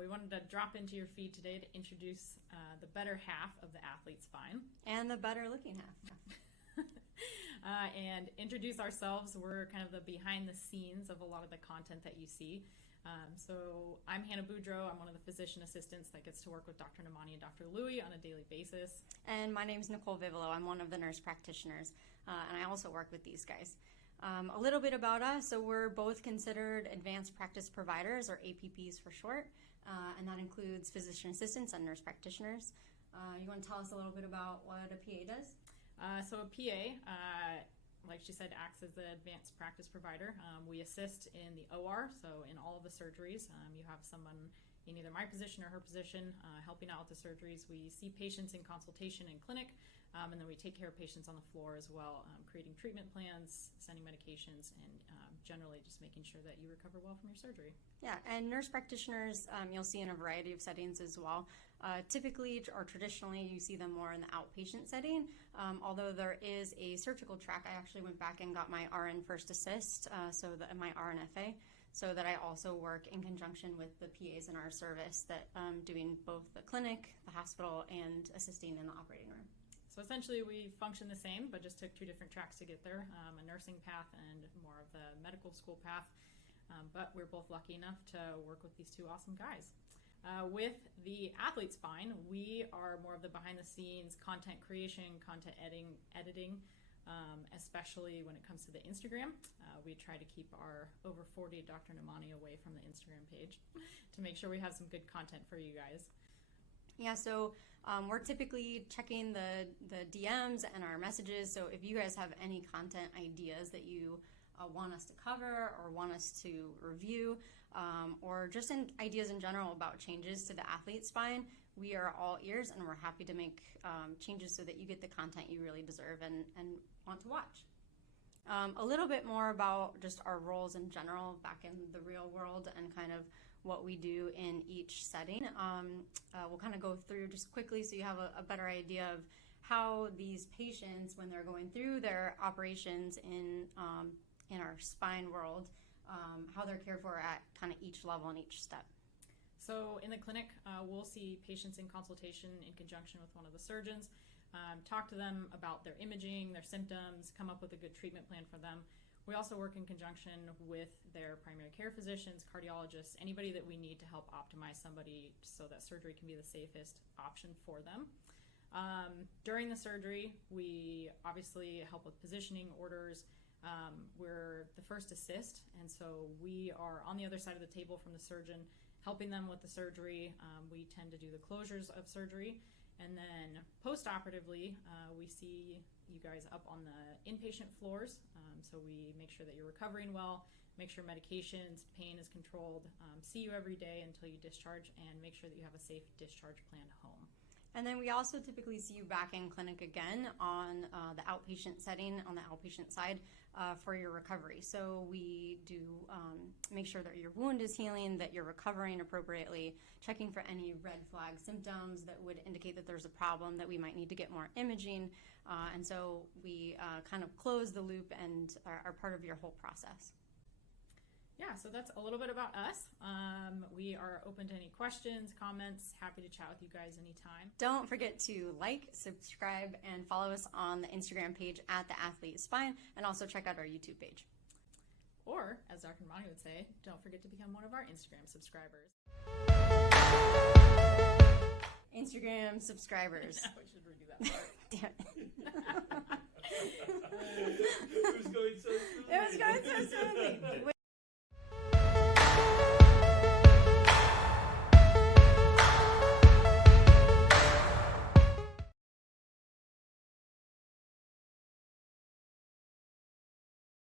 We wanted to drop into your feed today to introduce the better half of the AthleteSpine. And the better looking half. And introduce ourselves. We're kind of the behind the scenes of a lot of the content that you see. So I'm Hannah Boudreaux. I'm one of the physician assistants that gets to work with Dr. Namani and Dr. Louie on a daily basis. And my name is Nicole Vivelo. I'm one of the nurse practitioners, and I also work with these guys. A little bit about us. So we're both considered advanced practice providers, or APPs for short, and that includes physician assistants and nurse practitioners. You want to tell us a little bit about what a PA does? So a PA, like she said, acts as the advanced practice provider. We assist in the OR, so in all of the surgeries. You have someone in either my position or her position helping out with the surgeries. We see patients in consultation in clinic, and then we take care of patients on the floor as well, creating treatment plans, sending medications, and generally just making sure that you recover well from your surgery. Yeah, and nurse practitioners you'll see in a variety of settings as well. Typically or traditionally you see them more in the outpatient setting, although there is a surgical track. I actually went back and got my RN First Assist, my RNFA, so that I also work in conjunction with the PAs in our service that doing both the clinic, the hospital, and assisting in the operating room. So essentially we function the same, but just took two different tracks to get there, a nursing path and more of the medical school path. But we're both lucky enough to work with these two awesome guys. With the AthleteSpine, we are more of the behind the scenes content creation, content editing, especially when it comes to the Instagram. We try to keep our over 40 Dr. Namani away from the Instagram page to make sure we have some good content for you guys. Yeah, so we're typically checking the DMs and our messages. So if you guys have any content ideas that you want us to cover or want us to review, or just ideas in general about changes to the AthleteSpine, we are all ears and we're happy to make changes so that you get the content you really deserve and want to watch. A little bit more about just our roles in general back in the real world and kind of what we do in each setting. We'll kind of go through just quickly so you have a better idea of how these patients, when they're going through their operations in our spine world, how they're cared for at kind of each level and each step. So in the clinic, we'll see patients in consultation in conjunction with one of the surgeons, talk to them about their imaging, their symptoms, come up with a good treatment plan for them. We also work in conjunction with their primary care physicians, cardiologists, anybody that we need to help optimize somebody so that surgery can be the safest option for them. During the surgery, we obviously help with positioning, orders. We're the first assist, and so we are on the other side of the table from the surgeon, helping them with the surgery. We tend to do the closures of surgery, and then post-operatively, we see you guys up on the inpatient floors, so we make sure that you're recovering well, make sure medications, pain is controlled, see you every day until you discharge, and make sure that you have a safe discharge plan home. And then we also typically see you back in clinic again on the outpatient setting, on the outpatient side, for your recovery. So we do make sure that your wound is healing, that you're recovering appropriately, checking for any red flag symptoms that would indicate that there's a problem, that we might need to get more imaging. And so we kind of close the loop and are part of your whole process. Yeah, so that's a little bit about us. We are open to any questions, comments, happy to chat with you guys anytime. Don't forget to like, subscribe, and follow us on the Instagram page at TheAthleteSpine, and also check out our YouTube page. Or, as Dr. Namani would say, don't forget to become one of our Instagram subscribers. Instagram subscribers. Now we should redo that part. Damn it.